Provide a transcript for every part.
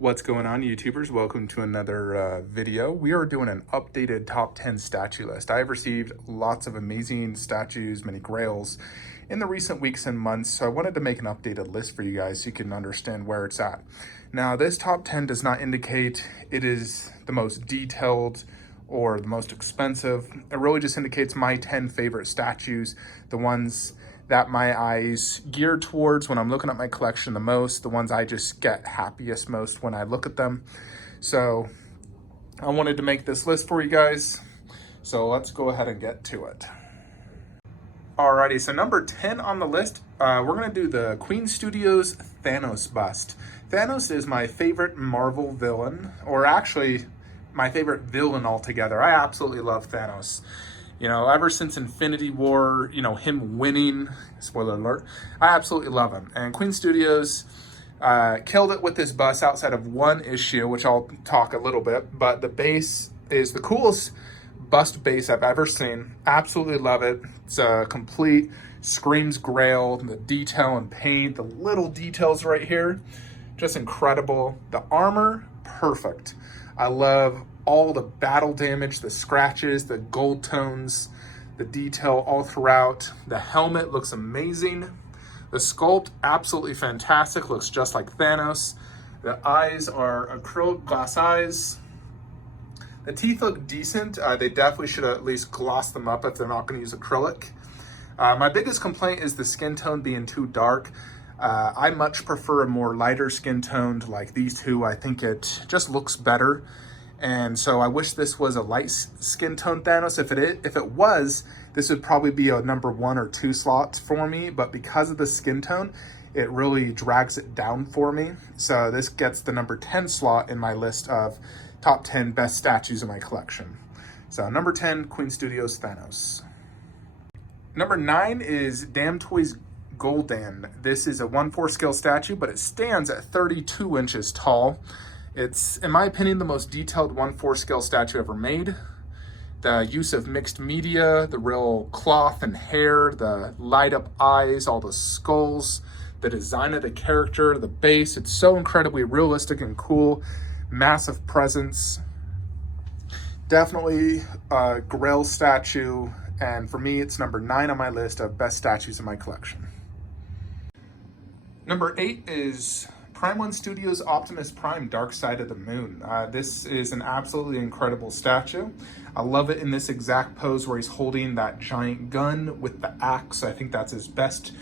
What's going on, YouTubers? Welcome to another video. We are doing an updated top 10 statue list. I have received lots of amazing statues, many grails, in the recent weeks and months, so I wanted to make an updated list for you guys so you can understand where it's at. Now, this top 10 does not indicate it is the most detailed or the most expensive. It really just indicates my 10 favorite statues, the ones that my eyes gear towards when I'm looking at my collection the most, the ones I just get happiest most when I look at them. So I wanted to make this list for you guys. So let's go ahead and get to it. Alrighty, so number 10 on the list, we're gonna do the Queen Studios Thanos bust. Thanos is my favorite Marvel villain, or actually my favorite villain altogether. I absolutely love Thanos. You know, ever since Infinity War, you know, him winning, spoiler alert, I absolutely love him. And Queen Studios killed it with this bust outside of one issue, which I'll talk a little bit, but the base is the coolest bust base I've ever seen. Absolutely love it. It's a complete, screams grail, the detail and paint, the little details right here, just incredible. The armor, perfect. I love all the battle damage, the scratches, the gold tones, the detail all throughout. The helmet looks amazing. The sculpt, absolutely fantastic, looks just like Thanos. The eyes are acrylic glass eyes. The teeth look decent. They definitely should at least gloss them up if they're not gonna use acrylic. My biggest complaint is the skin tone being too dark. I much prefer a more lighter skin toned like these two. I think it just looks better. And so I wish this was a light skin tone Thanos. If it was, this would probably be a number 1 or 2 slot for me. But because of the skin tone, it really drags it down for me. So this gets the number 10 slot in my list of top 10 best statues in my collection. So number 10, Queen Studios Thanos. Number 9 is Damn Toys Golden. This is a 1/4 scale statue, but it stands at 32 inches tall. It's, in my opinion, the most detailed 1/4 scale statue ever made. The use of mixed media, the real cloth and hair, the light up eyes, all the skulls, the design of the character, the base, it's so incredibly realistic and cool. Massive presence. Definitely a grail statue, and for me, it's number 9 on my list of best statues in my collection. Number 8 is Prime One Studios Optimus Prime Dark Side of the Moon. This is an absolutely incredible statue. I love it in this exact pose where he's holding that giant gun with the axe. I think that's his best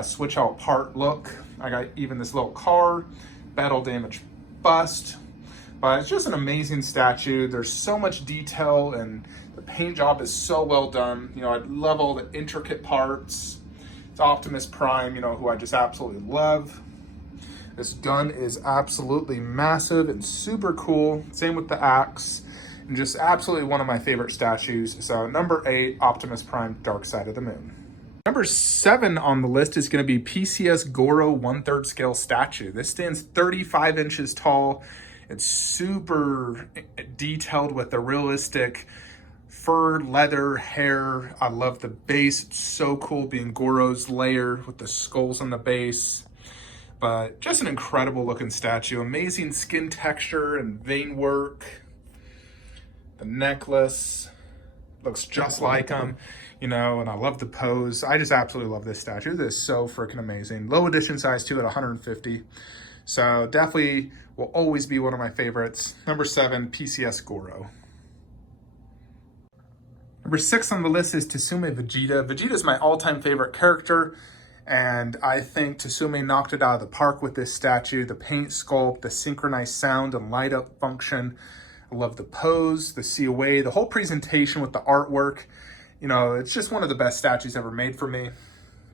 switch out part look. I got even this little car, battle damage bust. But it's just an amazing statue. There's so much detail and the paint job is so well done. You know, I love all the intricate parts. It's Optimus Prime, you know, who I just absolutely love. This gun is absolutely massive and super cool. Same with the axe, and just absolutely one of my favorite statues. So number 8, Optimus Prime, Dark Side of the Moon. Number 7 on the list is gonna be PCS Goro 1/3 scale statue. This stands 35 inches tall. It's super detailed with the realistic fur, leather, hair. I love the base. It's so cool being Goro's lair with the skulls on the base. But just an incredible looking statue. Amazing skin texture and vein work. The necklace looks just like him, you know, and I love the pose. I just absolutely love this statue. This is so freaking amazing. Low edition size too at 150. So definitely will always be one of my favorites. Number 7, PCS Goro. Number 6 on the list is Tsume Vegeta. Vegeta is my all-time favorite character. And I think Tsume knocked it out of the park with this statue. The paint sculpt, the synchronized sound and light up function. I love the pose, the COA, the whole presentation with the artwork. You know, it's just one of the best statues ever made for me.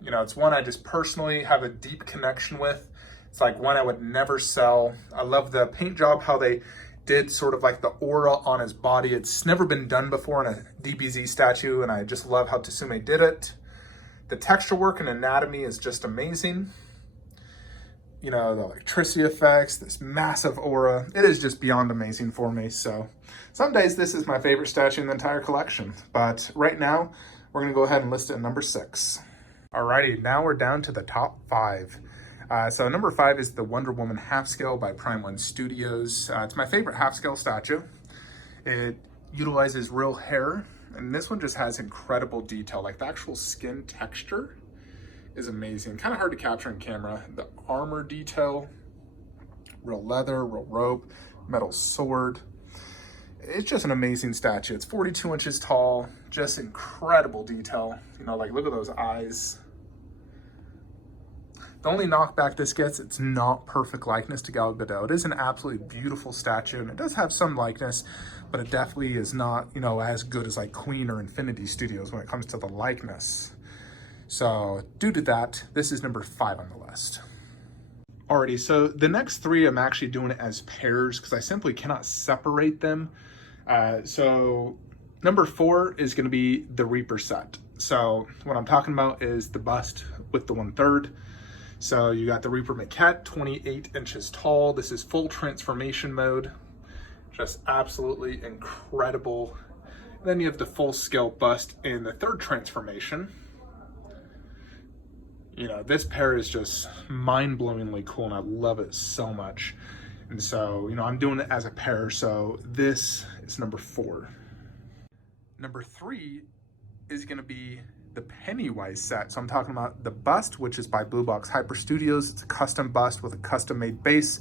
You know, it's one I just personally have a deep connection with. It's like one I would never sell. I love the paint job, how they did sort of like the aura on his body. It's never been done before in a DBZ statue, and I just love how Tsume did it. The texture work and anatomy is just amazing. You know, the electricity effects, this massive aura. It is just beyond amazing for me. So some days this is my favorite statue in the entire collection. But right now, we're gonna go ahead and list it at number 6. Alrighty, now we're down to the top 5. So number 5 is the Wonder Woman half scale by Prime One Studios. It's my favorite half scale statue. It utilizes real hair, and this one just has incredible detail. Like the actual skin texture is amazing. Kind of hard to capture in camera. The armor detail, real leather, real rope, metal sword. It's just an amazing statue. It's 42 inches tall, just incredible detail. You know, like look at those eyes. The only knockback this gets, it's not perfect likeness to Gal Gadot. It is an absolutely beautiful statue, and it does have some likeness, but it definitely is not, you know, as good as like Queen or Infinity Studios when it comes to the likeness. So due to that, this is number 5 on the list. Alrighty, so the next 3 I'm actually doing it as pairs because I simply cannot separate them. So number 4 is going to be the Reaper set. So what I'm talking about is the bust with the 1/3. So you got the Reaper maquette, 28 inches tall. This is full transformation mode. Just absolutely incredible. And then you have the full scale bust in the 3rd transformation. You know, this pair is just mind-blowingly cool, and I love it so much. And so, you know, I'm doing it as a pair, so this is number 4. Number 3 is going to be the Pennywise set. So I'm talking about the bust, which is by Blue Box Hyper Studios. It's a custom bust with a custom-made base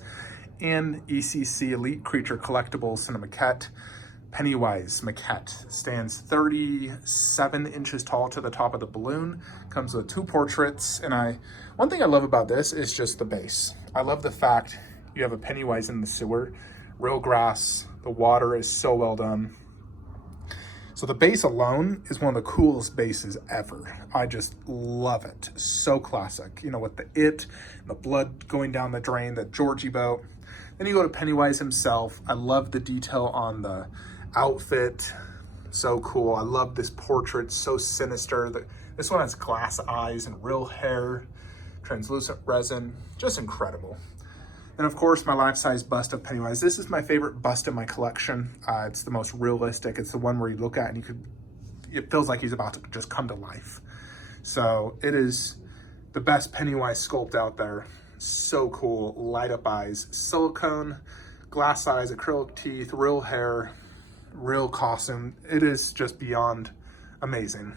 and ECC Elite Creature Collectibles Cinemaquette. Pennywise maquette stands 37 inches tall to the top of the balloon. Comes with 2 portraits, and one thing I love about this is just the base. I love the fact you have a Pennywise in the sewer, real grass, the water is so well done. So the base alone is one of the coolest bases ever. I just love it. So classic. You know, with the blood going down the drain, the Georgie boat. Then you go to Pennywise himself. I love the detail on the outfit. So cool. I love this portrait. So sinister. This one has glass eyes and real hair, translucent resin. Just incredible. And of course, my life-size bust of Pennywise. This is my favorite bust in my collection. It's the most realistic. It's the one where you look at and it feels like he's about to just come to life. So it is the best Pennywise sculpt out there. So cool. Light up eyes, silicone, glass eyes, acrylic teeth, real hair, real costume. It is just beyond amazing.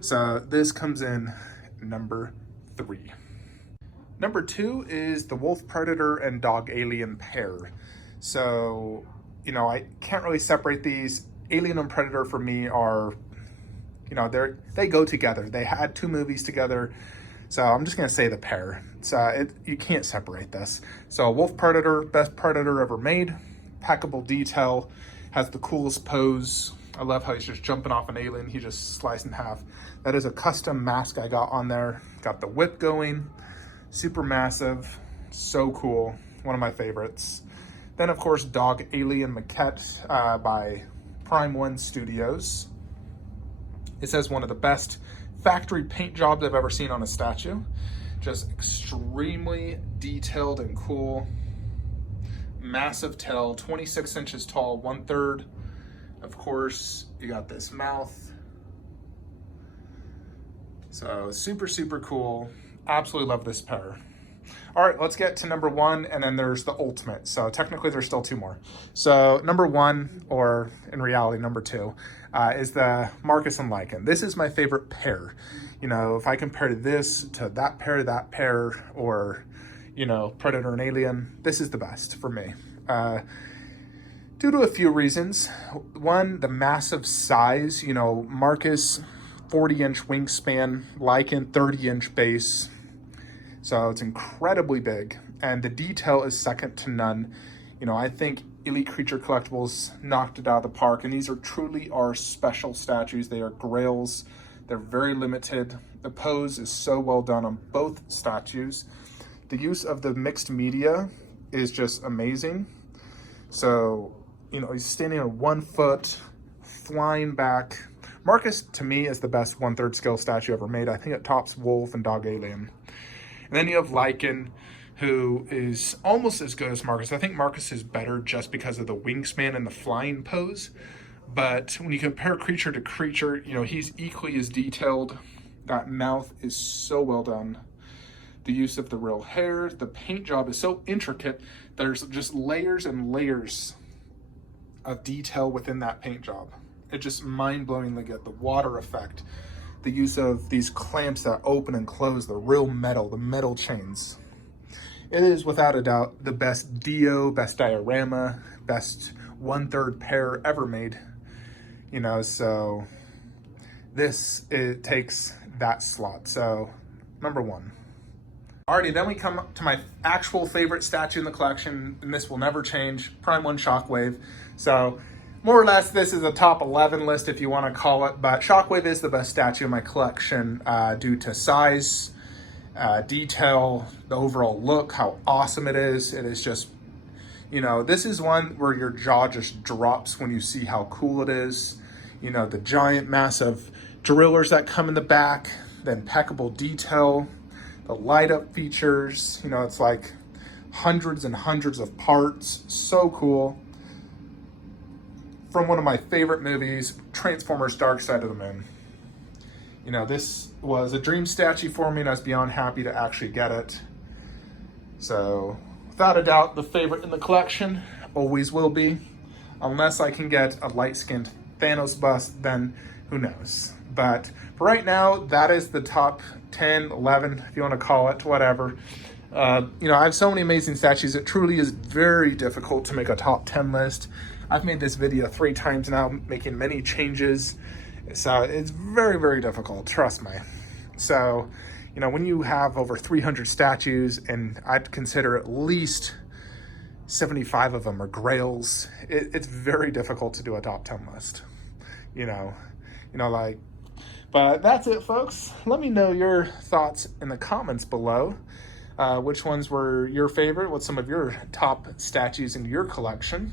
So this comes in number 3. Number 2 is the Wolf Predator and Dog Alien pair. So, you know, I can't really separate these. Alien and Predator for me are, you know, they go together. They had 2 movies together. So I'm just gonna say the pair. So you can't separate this. So Wolf Predator, best Predator ever made. Impeccable detail, has the coolest pose. I love how he's just jumping off an alien. He just sliced in half. That is a custom mask I got on there. Got the whip going. Super massive, so cool, one of my favorites. Then of course, Dog Alien maquette by Prime One Studios. It says one of the best factory paint jobs I've ever seen on a statue. Just extremely detailed and cool. Massive tail, 26 inches tall, 1/3. Of course, you got this mouth. So super, super cool. Absolutely love this pair. All right, let's get to number 1, and then there's the ultimate. So technically there's still 2 more. So number 1, or in reality number 2, is the Marcus and Lycan. This is my favorite pair. You know, if I compare this to that pair, or, you know, Predator and Alien, this is the best for me. Due to a few reasons. One, the massive size. You know, Marcus, 40-inch wingspan, Lycan, 30-inch base. So it's incredibly big, and the detail is second to none. You know, I think Elite Creature Collectibles knocked it out of the park, and these are truly our special statues. They are grails. They're very limited. The pose is so well done on both statues. The use of the mixed media is just amazing. So, you know, he's standing on 1 foot, flying back. Marcus, to me, is the best 1/3 scale statue ever made. I think it tops Wolf and Dog Alien. And then you have Lycan, who is almost as good as Marcus. I think Marcus is better just because of the wingspan and the flying pose. But when you compare creature to creature, you know, he's equally as detailed. That mouth is so well done. the use of the real hair. The paint job is so intricate. There's just layers and layers of detail within that paint job. It's just mind-blowingly good. The water effect, the use of these clamps that open and close, the real metal, the metal chains. It is without a doubt the best DO, best diorama, best 1/3 pair ever made. You know, so it takes that slot. So number one. Alrighty, then we come to my actual favorite statue in the collection, and this will never change, Prime 1 Shockwave. So more or less, this is a top 11 list if you want to call it, but Shockwave is the best statue in my collection due to size, detail, the overall look, how awesome it is. It is just, you know, this is one where your jaw just drops when you see how cool it is. You know, the giant massive drillers that come in the back, the impeccable detail, the light up features, you know, it's like hundreds and hundreds of parts. So cool. From one of my favorite movies, Transformers: Dark Side of the Moon. You know, this was a dream statue for me, and I was beyond happy to actually get it. So, without a doubt, the favorite in the collection, always will be. Unless I can get a light-skinned Thanos bust, then who knows. But for right now, that is the top 10, 11, if you want to call it, whatever. You know, I have so many amazing statues. It truly is very difficult to make a top 10 list. I've made this video 3 times now, making many changes. So it's very, very difficult, trust me. So, you know, when you have over 300 statues, and I'd consider at least 75 of them are grails, it's very difficult to do a top 10 list. You know, like, but that's it, folks. Let me know your thoughts in the comments below. Which ones were your favorite? What's some of your top statues in your collection?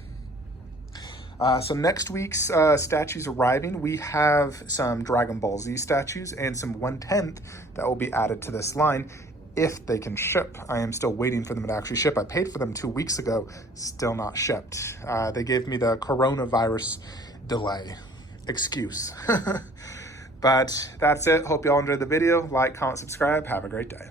So next week's statues arriving, we have some Dragon Ball Z statues and some 1/10 that will be added to this line if they can ship. I am still waiting for them to actually ship. I paid for them 2 weeks ago, still not shipped. They gave me the coronavirus delay excuse. But that's it. Hope you all enjoyed the video. Like, comment, subscribe. Have a great day.